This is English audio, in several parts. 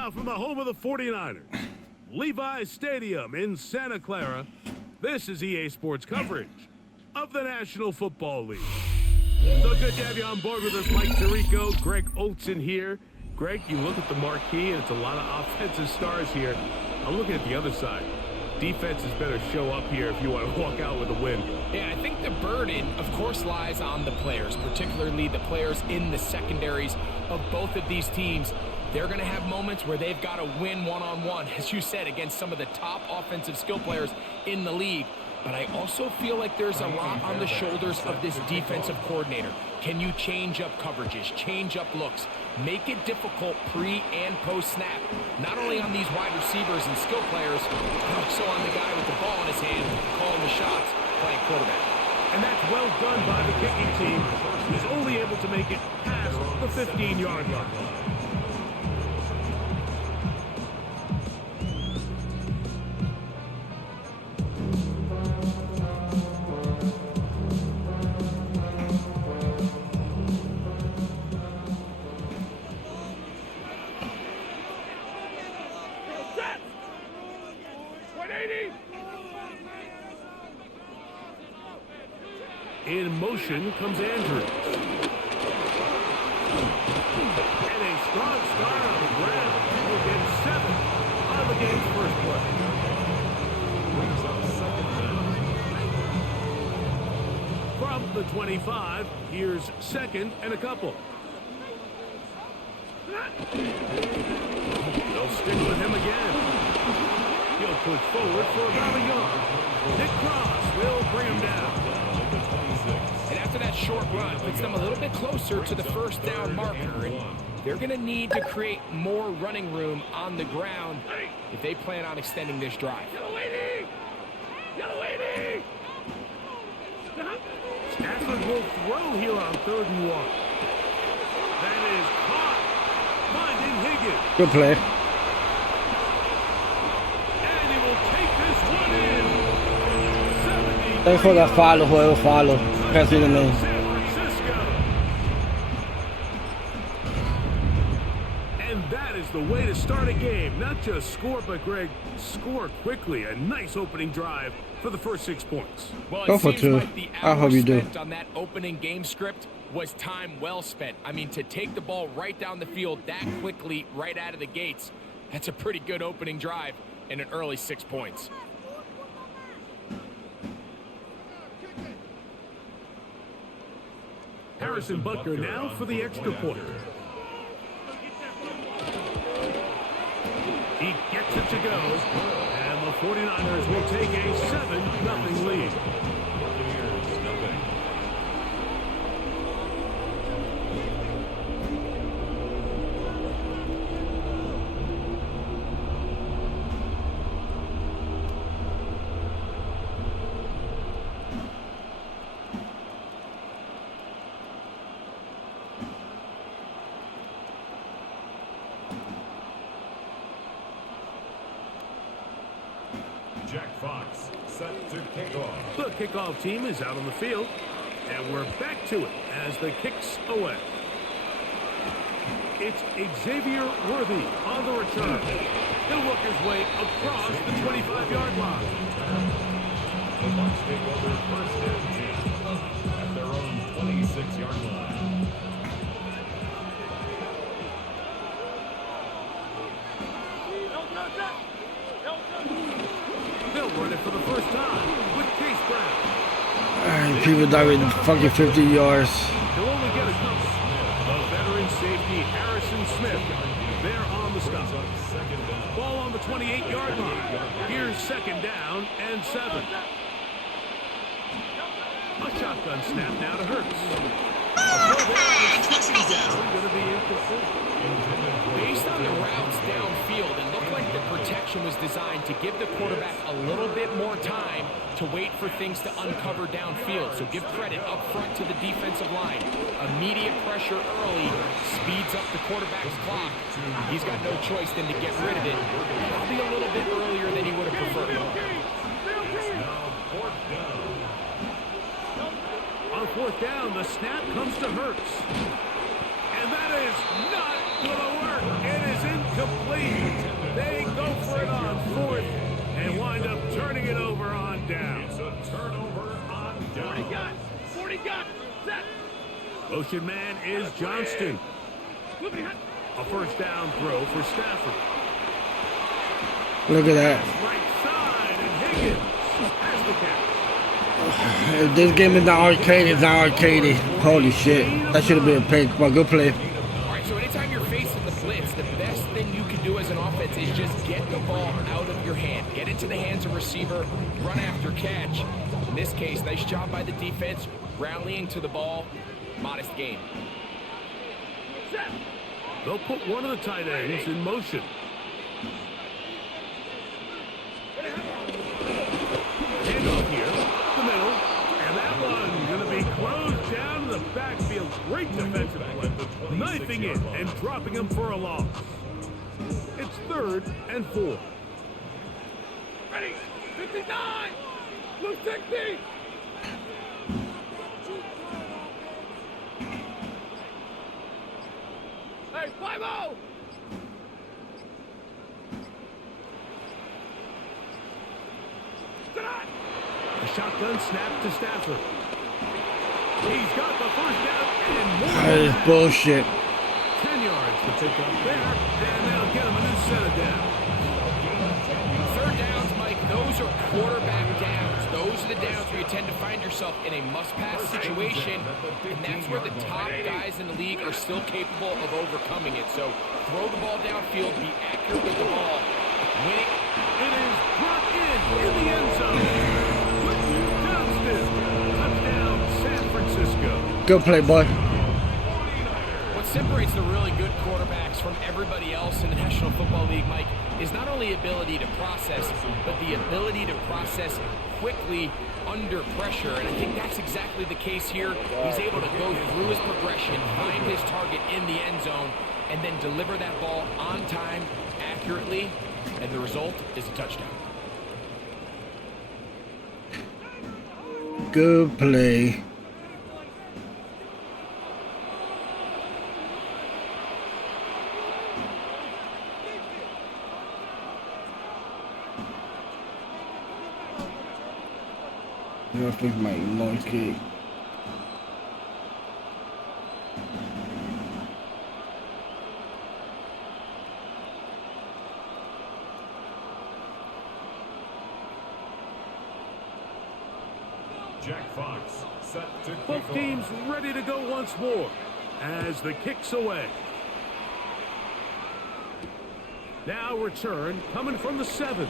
Now from the home of the 49ers, Levi's Stadium in Santa Clara, this is EA Sports coverage of the National Football League. So good to have you on board with us, Mike Tirico, Greg Olson here. Greg, you look at the marquee, and it's a lot of offensive stars here. I'm looking at the other side. Defenses better show up here if you want to walk out with a win. Yeah, I think the burden, of course, lies on the players, particularly the players in the secondaries of both of these teams. They're going to have moments where they've got to win one-on-one, as you said, against some of the top offensive skill players in the league. But I also feel like there's a lot on the shoulders of this defensive coordinator. Can you change up coverages, change up looks, make it difficult pre- and post-snap, not only on these wide receivers and skill players, but also on the guy with the ball in his hand, calling the shots, playing quarterback. And that's well done by the kicking team, who's only able to make it past the 15-yard line. In motion comes Andrews. And a strong start on the ground. He'll get 7 on the game's first play. From the 25, here's 2nd and a couple. They'll stick with him again. He'll push forward for about a yard. Nick Cross will bring him down. And after that short run, puts them a little bit closer to the first down marker. And they're going to need to create more running room on the ground if they plan on extending this drive. Stafford will throw here on 3rd and 1. That is caught. Finding Higgins. Good play. And he will take this one in. Thanks for that follow, whoever follow. Pass me the name. San Francisco. And that is the way to start a game. Not just score, but Greg, score quickly. A nice opening drive for the first 6 points. Well, Go it for seems 2. like the I hope you do. spent on that opening game script was time well spent. I mean, to take the ball right down the field that quickly, right out of the gates, that's a pretty good opening drive and an early 6 points. Harrison Butker now for the extra point. He gets it to go, and the 49ers will take a 7-0 lead. Jack Fox set to kick off. The kickoff team is out on the field, and we're back to it as the kicks away. It's Xavier Worthy on the return. He'll work his way across the 25-yard line. The Bucs take over 1st and 10 at their own 26-yard line. They'll run it for the first time with Case Brown. People die with fucking 50 yards. He'll only get a couple. The veteran safety Harrison Smith there on the stop. Ball on the 28-yard line. Here's 2nd down and 7. A shotgun snap now to Hurts. Based on the routes downfield, it looked like the protection was designed to give the quarterback a little bit more time to wait for things to uncover downfield. So give credit up front to the defensive line. Immediate pressure early speeds up the quarterback's clock. He's got no choice than to get rid of it. Probably a little bit earlier than he would have preferred. On 4th down, the snap comes to Hurts. And that is not going to work. It is incomplete. Motion man is Johnston. A first down throw for Stafford. Look at that. Right side, and Higgins has the catch. If this game is not arcade, it's not arcade. Holy shit. That should have been a play. Come on, good play. All right, so anytime you're facing the blitz, the best thing you can do as an offense is just get the ball out of your hand. Get into the hands of receiver, run after catch. In this case, nice job by the defense, rallying to the ball. Modest gain. They'll put one of the tight ends in motion. Handoff here, the middle, and that one going to be closed down in the backfield. Great defensive play, knifing it and dropping him for a loss. It's 3rd and 4. Ready, 59, blue 60. Hey, 5-0. A shotgun snap to Stafford. He's got the first down and more. That is bullshit. 10 yards to pick up there, and that'll get him a new set of downs. Third downs, Mike, those are quarterback downs. Those are the downs where you tend to find yourself in a must-pass situation, and that's where the top guys in the league are still capable of overcoming it. So throw the ball downfield, be accurate with the ball. Win it. It is brought in the end zone. Johnston, touchdown, San Francisco. Good play, boy. What separates the really good quarterbacks from everybody else in the National Football League, Mike, is not only ability to process, but the ability to process quickly under pressure. And I think that's exactly the case here. He's able to go through his progression, find his target in the end zone, and then deliver that ball on time, accurately, and the result is a touchdown. Good play. I think my launch kick. Jack Fox set to kick Both off. teams ready to go once more as the kick's away. Now return coming from the 7.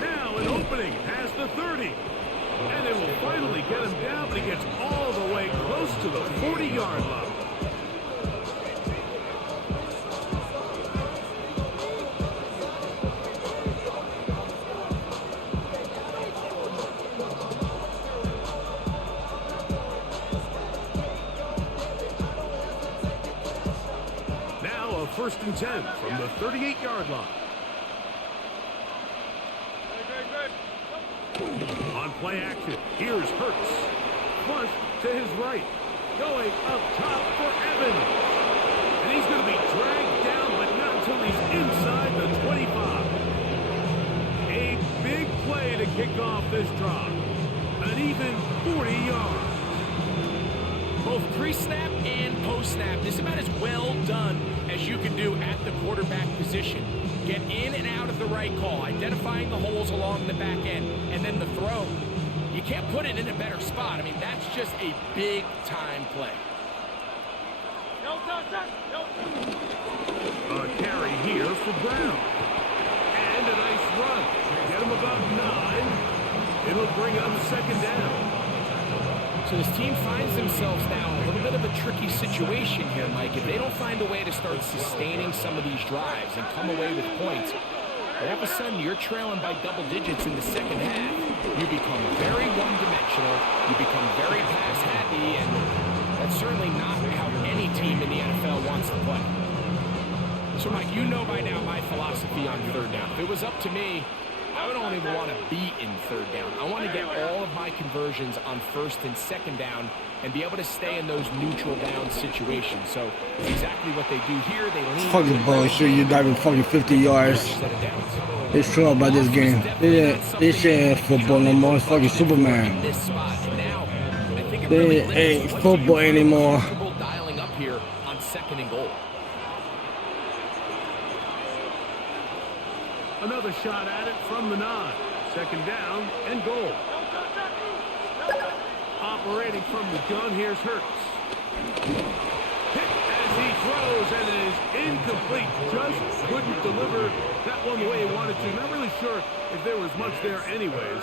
Now an opening past the 30. And they will finally get him down, but he gets all the way close to the 40-yard line. Now a 1st and 10 from the 38-yard line. On play action, here's Hurts. Flush to his right. Going up top for Evans. And he's going to be dragged down, but not until he's inside the 25. A big play to kick off this drive. An even 40 yards. Both pre-snap and post-snap, this is about as well done as you can do at the quarterback position. Get in and out of the right call, identifying the holes along the back end, and then the throw. You can't put it in a better spot. I mean, that's just a big-time play. A carry here for Brown. And a nice run. Get him about 9. It'll bring up 2nd down. So this team finds themselves now in a little bit of a tricky situation here, Mike. If they don't find a way to start sustaining some of these drives and come away with points, all of a sudden you're trailing by double digits in the second half. You become very one-dimensional. You become very pass-happy, and that's certainly not how any team in the NFL wants to play. So, Mike, you know by now my philosophy on 3rd down. If it was up to me, I don't even want to be in 3rd down. I want to get all of my conversions on 1st and 2nd down and be able to stay in those neutral down situations. So it's exactly what they do here. They lean Fucking bullshit. You're driving fucking 50 yards. It's true about this game. This shit ain't football no more. It's fucking Superman. This spot, and now I think really It limits ain't what football you feel anymore. comfortable dialing up here on 2nd and goal. Another shot at it from the 9. 2nd down and goal. Operating from the gun, here's Hurts. Hit as he throws, and it is incomplete. Just couldn't deliver that one the way he wanted to. Not really sure if there was much there anyways.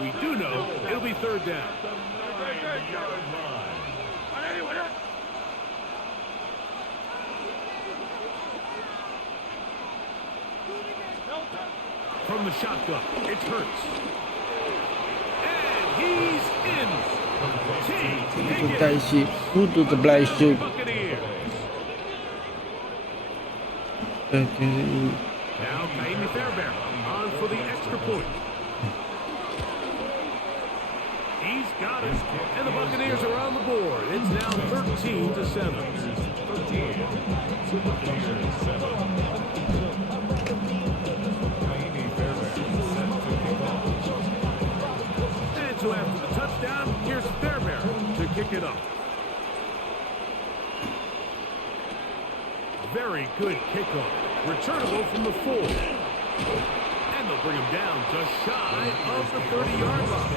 We do know it'll be 3rd down. From the shotgun, it's Hurts. And he's in. Who do that shit? Who do the black shit? Buccaneers. Okay. Now Kaimi Fairbairn on for the extra point. He's got it, and the Buccaneers are on the board. It's now 13-7. 13. Buccaneers 7. Kaimi Fairbairn set to kick off. And so after the touchdown, here's Fairbairn to kick it off. Very good kickoff. Returnable from the 4. And they'll bring him down just shy of the 30-yard line.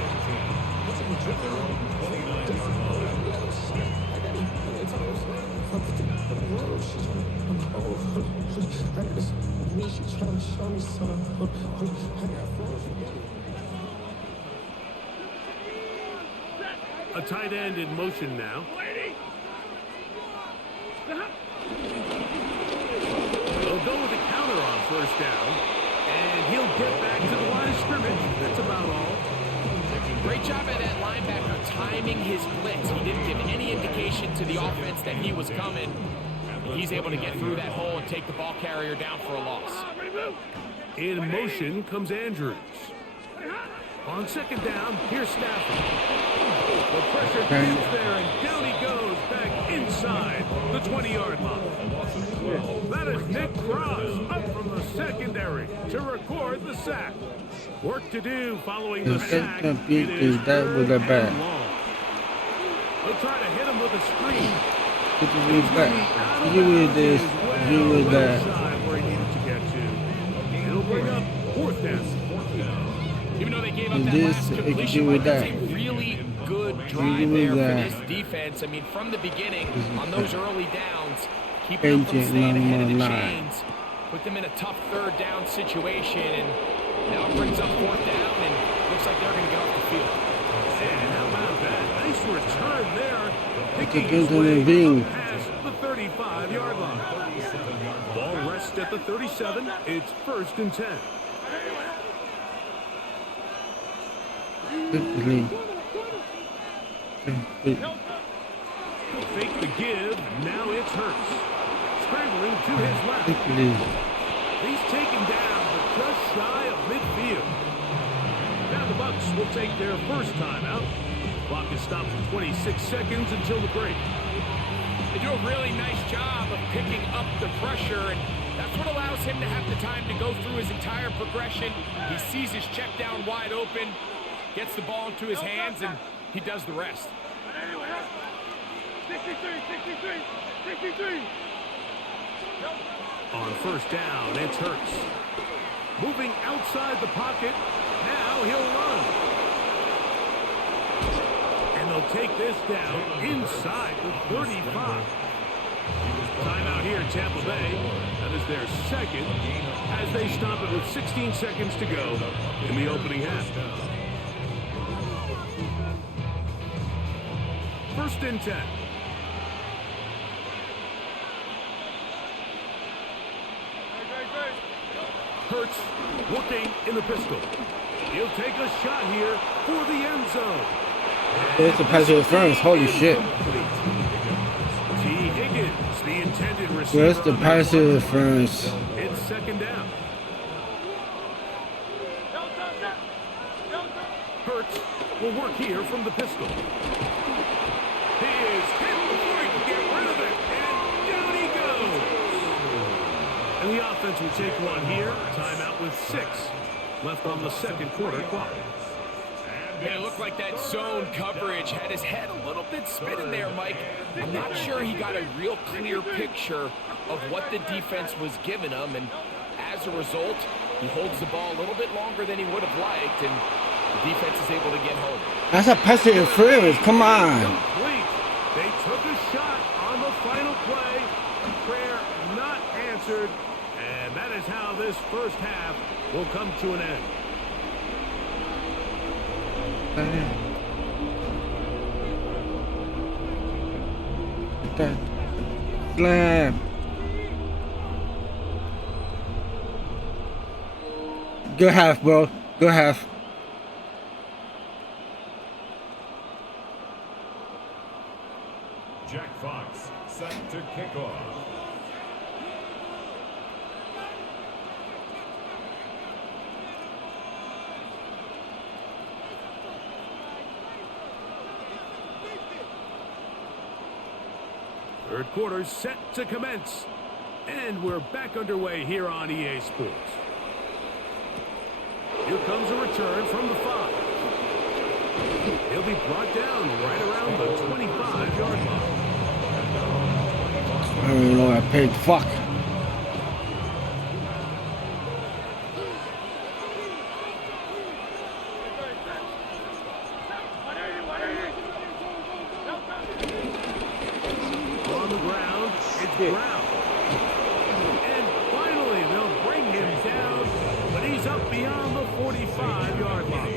At their own 29-yard A tight end in motion now. They'll go with a counter on 1st down. And he'll get back to the line of scrimmage. That's about all. Great job at that linebacker timing his blitz. He didn't give any indication to the offense that he was coming. He's able to get through that hole and take the ball carrier down for a loss. In motion comes Andrews. On 2nd down, here's Stafford. The pressure gets there, and down he goes back inside the 20-yard line. That is Nick Cross up from the secondary to record the sack. Work to do following the sack. It is that with a bat. They'll try to hit him with a screen. With that. You with this. You with that. Where he needed to get to. It'll bring up 4th down. Even though they gave up that This, last it could completion, do with that's that. a really good drive there for this defense. I mean, from the beginning, on those early downs, keeping them from Agent staying ahead of the number 9. chains, put them in a tough 3rd down situation, and now it brings up 4th down, and looks like they're going to get off the field. And how about that? Nice return there. Picking Picking his into the way ring. past the 35-yard line. Ball rests at the 37. It's 1st and 10. Quickly. Fake the give. Now it's Hurts. Scrambling to his left. Quickly. He's taken down, but just shy of midfield. Now the Bucs will take their first timeout. Clock is stopped for 26 seconds until the break. They do a really nice job of picking up the pressure, and that's what allows him to have the time to go through his entire progression. He sees his check down wide open, gets the ball into his hands, and he does the rest. 63. On 1st down, it's Hurts. Moving outside the pocket. Now he'll run. And they'll take this down inside the 35. Timeout here in Tampa Bay. That is their 2nd as they stop it with 16 seconds to go in the opening half. 1st and 10. Hurts working in the pistol. He'll take a shot here for the end zone. It's a pass interference. Holy shit. T. Higgins, the intended receiver. Where's the pass interference? It's 2nd down. Hurts will work here from the pistol. He is hit before he can get rid of it, and down he goes. And the offense will take one here. Timeout with 6 left on the 2nd quarter clock. And And it looked like that zone coverage had his head a little bit spinning there, Mike. I'm not sure he got a real clear picture of what the defense was giving him, and as a result, he holds the ball a little bit longer than he would have liked, and the defense is able to get home. That's a pass interference. Come on. Complete. They took a shot on the final play. Prayer not answered. And that is how this first half will come to an end. Slam. Good half, bro. Good half. Jack Fox set to kick off. Third quarter set to commence. And we're back underway here on EA Sports. Here comes a return from the 5. He'll be brought down right around the 25-yard line. I don't even know I paid. Fuck. On the ground, it's Brown. And finally, they'll bring him down, but he's up beyond the 45-yard line.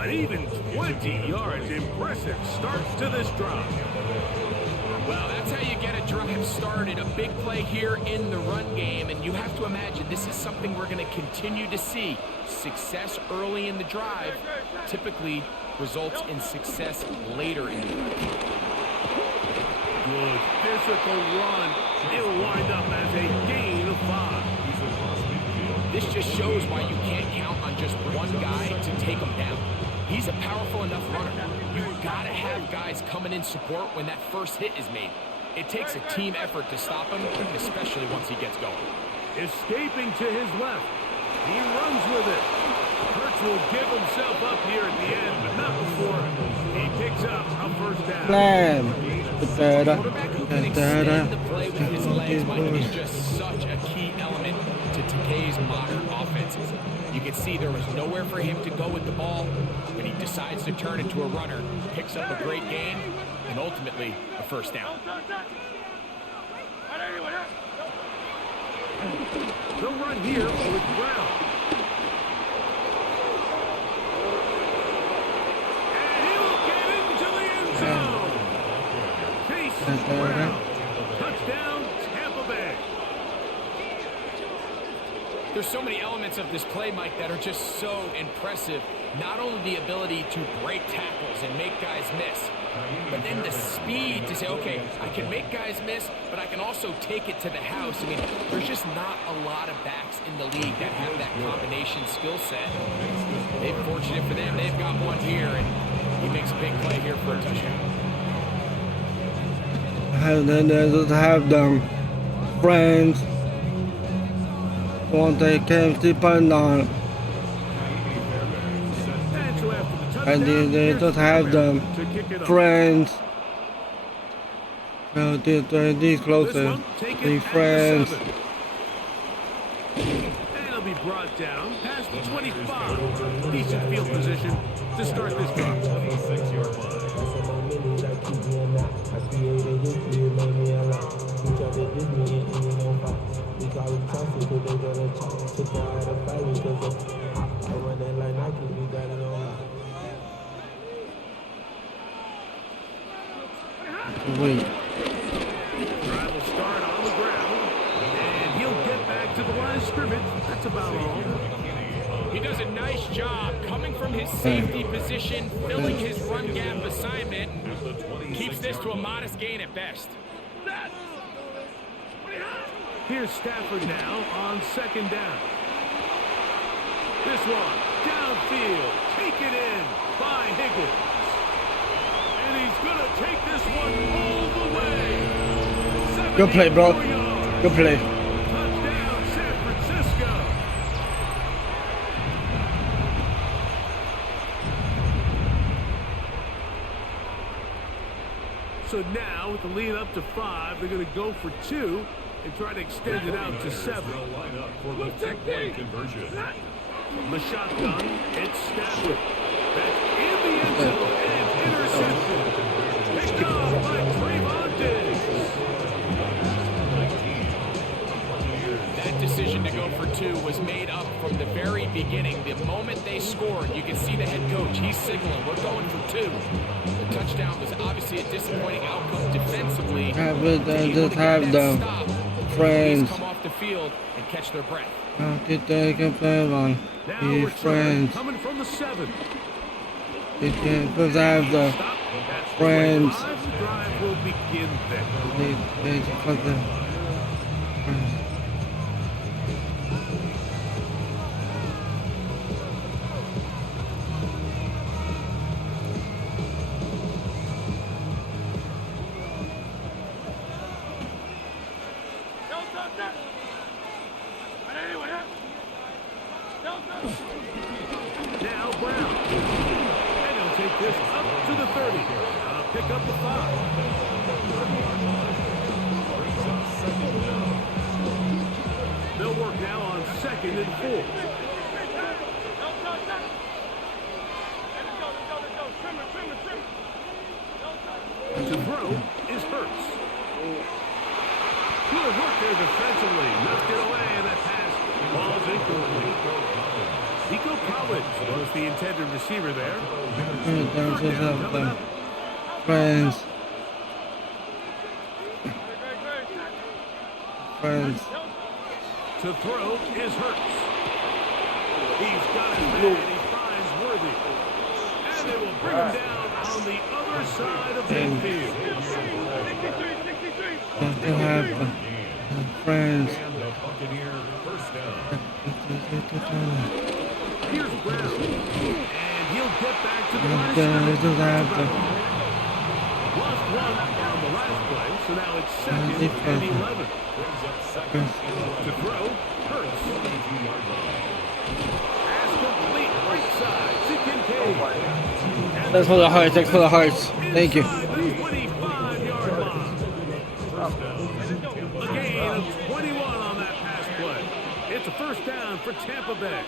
An even 20 yards. Impressive starts to this drive. Well, that's how you get a drive started. A big play here in the run game, and you have to imagine this is something we're going to continue to see. Success early in the drive typically results in success later in the drive. Good physical run. It'll wind up as a gain of 5. This just shows why you can't count on just one guy to take him down. He's a powerful enough runner. You've got to have guys coming in support when that first hit is made. It takes a team effort to stop him, especially once he gets going. Escaping to his left. He runs with it. Hurts will give himself up here at the end, but not before he picks up a first down. Slam. Quarterback who can extend the play with his legs, Mike, is just such a key element to today's modern offenses. You can see there was nowhere for him to go with the ball, but he decides to turn into a runner, picks up a great gain, and ultimately a first down. The run here with Brown. And he'll get into the end zone. Chase Brown. Touchdown, Tampa Bay. There's so many elements of this play, Mike, that are just so impressive. Not only the ability to break tackles and make guys miss, but then the speed to say, okay, I can make guys miss, but I can also take it to the house. I mean, there's just not a lot of backs in the league that have that combination skill set. They're fortunate for them. They've got one here, and he makes a big play here for a touchdown. And then they just have them friends. One they can depend on. And they just have them friends. These closer. These friends. And he'll be brought down past the 25. Decent field position to start this drive. Wait. Drive will start on the ground, and he'll get back to the line of scrimmage. That's about all. He does a nice job coming from his safety position, filling his run gap assignment, keeps this to a modest gain at best. Here's Stafford now on second down. This one, downfield, taken in by Higgins. And he's going to take this one all the way. Good play, bro. Good play. Touchdown, San Francisco. So now, with the lead up to 5, they're going to go for 2 and try to extend it out to 7. They'll line up for the two-point conversion. From the shotgun, it's Stafford. That's in the end zone and intercepted. Picked off by Trayvon Diggs. That decision to go for 2 was made up from the very beginning. The moment they scored, you can see the head coach. He's signaling, we're going for 2. The touchdown was obviously a disappointing outcome defensively. Just have the friends. Come off the field and catch their breath. They can play on Now his return friends. coming from the 7. They can just have the Stop. That's friends. the way the drive will begin then. They just put the friends. Now Brown. And he'll take this up to the 30. Pick up the 5. They'll work now on 2nd and 4. To throw is Hurts. Good work there defensively. Knocked it away, and that pass falls incomplete. Nico Collins was the intended receiver there. They just have the friends. Friends. To throw is Hurts. He's got his man, and he finds Worthy. And they will bring him down on the other side of the field. Just to have the friends. And the Buccaneer first down. Here's Brown. And he'll get back to the line of They scrimmage. just have the Lost 1 on the last play, so now it's 2nd and 11. Brings up second and 11. To throw, Hurts. 22-yard line. Pass complete, right side to Kincaid. That's for the hearts. That's for the hearts. Thank you. Inside the 25-yard line. A gain of 21 on that pass play. It's a first down for Tampa Bay.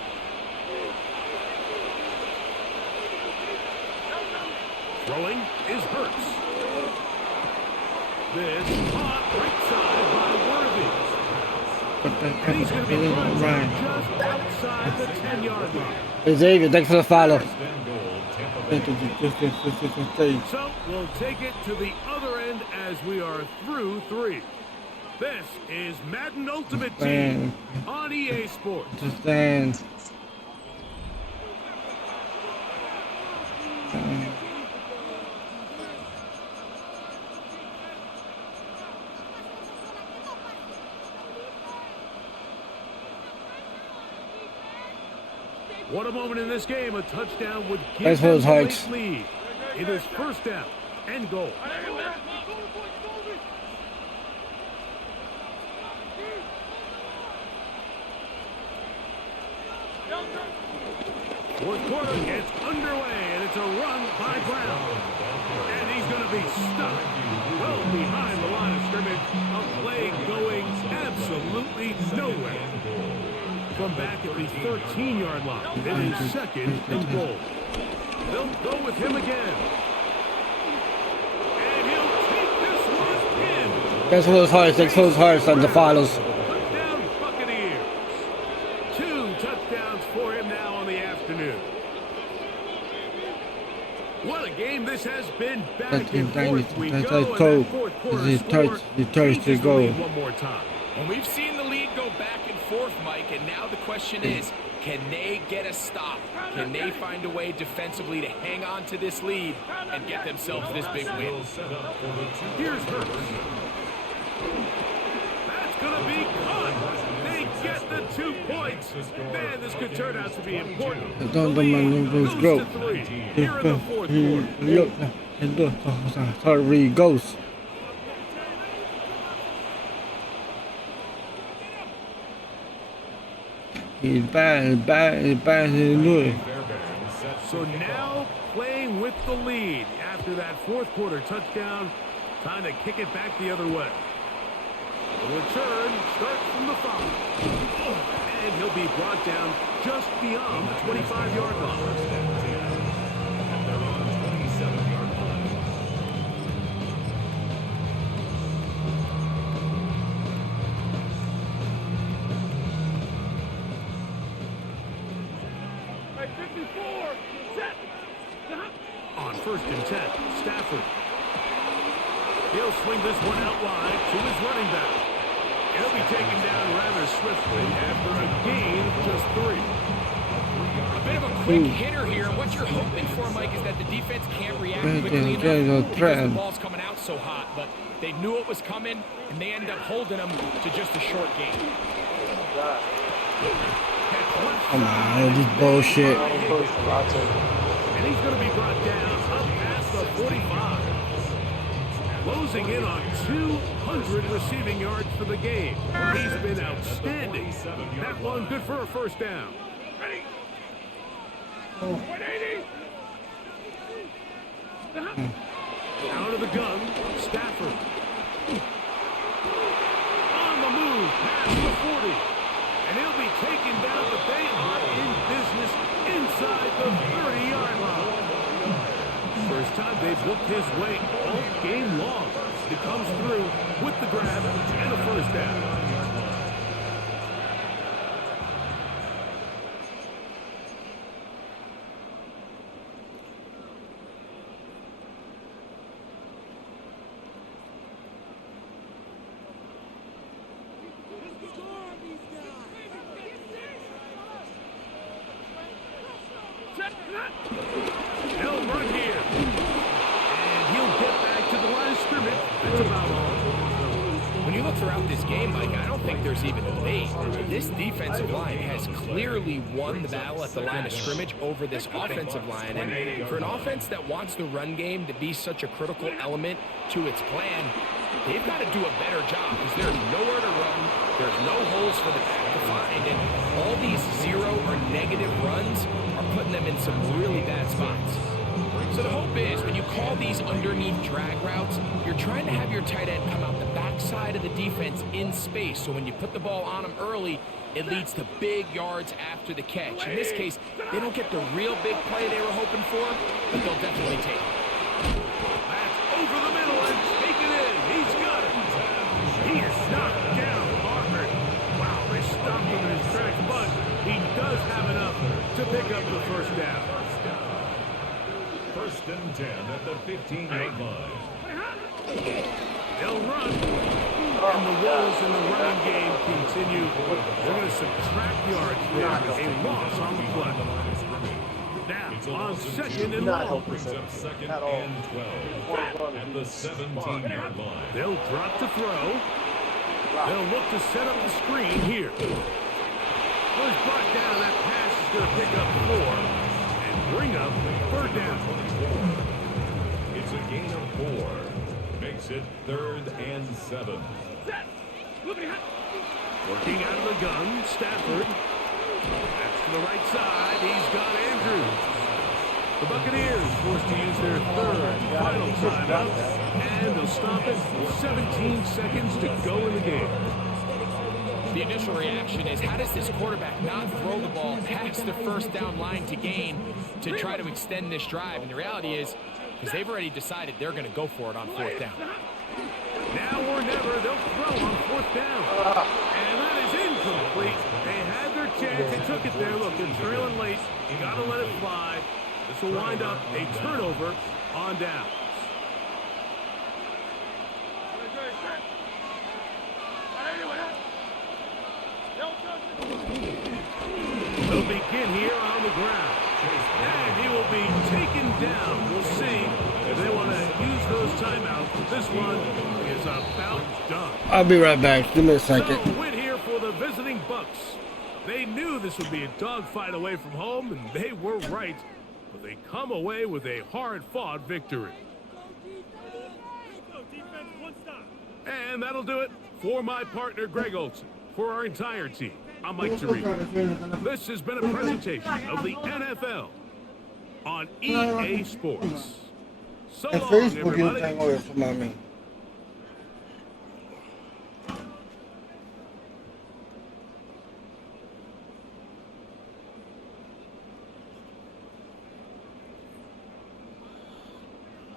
Throwing is Hurts. This caught right side by Worthy. But And he's going to be brought right. just outside the 10-yard line. Hey Xavier, thanks for the follow. First and goal, Tampa Bay. So we'll take it to the other end as we are through 3. This is Madden Ultimate Team on EA Sports. Just stand. What a moment in this game. A touchdown would give Thanks for them those the hearts. late lead. It is first down and goal. Fourth quarter gets underway, and it's a run by Brown. And he's going to be stopped well behind the line of scrimmage. A play going absolutely nowhere. From back at the 13-yard line, it is 2nd and goal. They'll go with him again. And he'll take this one in. Thanks for those hearts. Thanks for those hearts and the follows. Touchdown Buccaneers. 2 touchdowns for him now on the afternoon. What a game this has been. Back and forth we go. And that fourth quarter score changes the lead one more time. And we've seen the lead go back and forth, Mike, and now the question is, can they get a stop? Can they find a way defensively to hang on to this lead and get themselves this big win? Here's Hurts. That's going to be caught. They get the 2 points. Man, this could turn out to be important. Don't the man goes grow. Here in the fourth quarter. Look, and look, sorry, goes. He's bad, good. So now playing with the lead after that fourth quarter touchdown Time to kick it back the other way. The return starts from the 5. And he'll be brought down just beyond the 25-yard line. First and 10 at their own 27-yard line. On first and 10, Stafford. He'll swing this one out wide to his running back. He'll be taken down rather swiftly after a gain of just 3. A bit of a quick hitter here. What you're hoping for, Mike, is that the defense can't react quickly enough because the ball's coming out so hot. But they knew it was coming, and they end up holding them to just a short gain. Come on, this bullshit. And he's going to be brought down up past the 45. Closing in on 200 receiving yards for the game. He's been outstanding. That one good for a first down. Out of the gun, Stafford. On the move, past the 40. And he'll be taken down, but they are in business inside the 30-yard line. First time they've looked his way all game long. He comes through with the grab and a first down. He'll run here. And he'll get back to the line of scrimmage. That's about all. When you look throughout this game, Mike, I don't think there's even a debate. This defensive line has clearly won the battle at the line of scrimmage over this offensive line. And for an offense that wants the run game to be such a critical element to its plan, they've got to do a better job because there's nowhere to run. There's no holes for the back to find. And all these 0 or negative runs are putting them in some really bad spots. So the hope is when you call these underneath drag routes, you're trying to have your tight end come out the backside of the defense in space. So when you put the ball on them early, it leads to big yards after the catch. In this case, they don't get the real big play they were hoping for, but they'll definitely take it. That's over the middle and taken in. He's got it. He is knocked down hard. Wow, they stopped him in his tracks, but he does have enough to pick up the first down. First and 10 at the 15-yard line. They'll run. And the woes in the running game continue. They're going to subtract yards there. A loss on the play. Now, on second and long. Brings up second and 12 at the 17-yard line. They'll drop to throw. They'll look to set up the screen here. Well, he's brought down. That pass is going to pick up 4 and bring up third down. It's a gain of 4. Makes it 3rd and 7. Working out of the gun, Stafford. That's to the right side. He's got Andrews. The Buccaneers forced to use their third and final timeout. And they'll stop it with 17 seconds to go in the game. The initial reaction is, how does this quarterback not throw the ball past the first down line to gain to try to extend this drive? And the reality is, because they've already decided they're going to go for it on 4th down. Now or never, they'll throw on 4th down. And that is incomplete. They had their chance. They took it there. Look, they're trailing late. You got to let it fly. This will wind up a turnover on downs. They'll begin here on the ground. And he will be taken down. We'll see if they want to use those timeouts. This one is about done. I'll be right back. Give me a second. So, win here for the visiting Bucks. They knew this would be a dogfight away from home, and they were right. But they come away with a hard-fought victory. And that'll do it for my partner, Greg Olson. For our entire team, I'm Mike Tirico. This has been a presentation of the NFL on EA Sports. So En long, Facebook yo everybody. tengo eso, mami.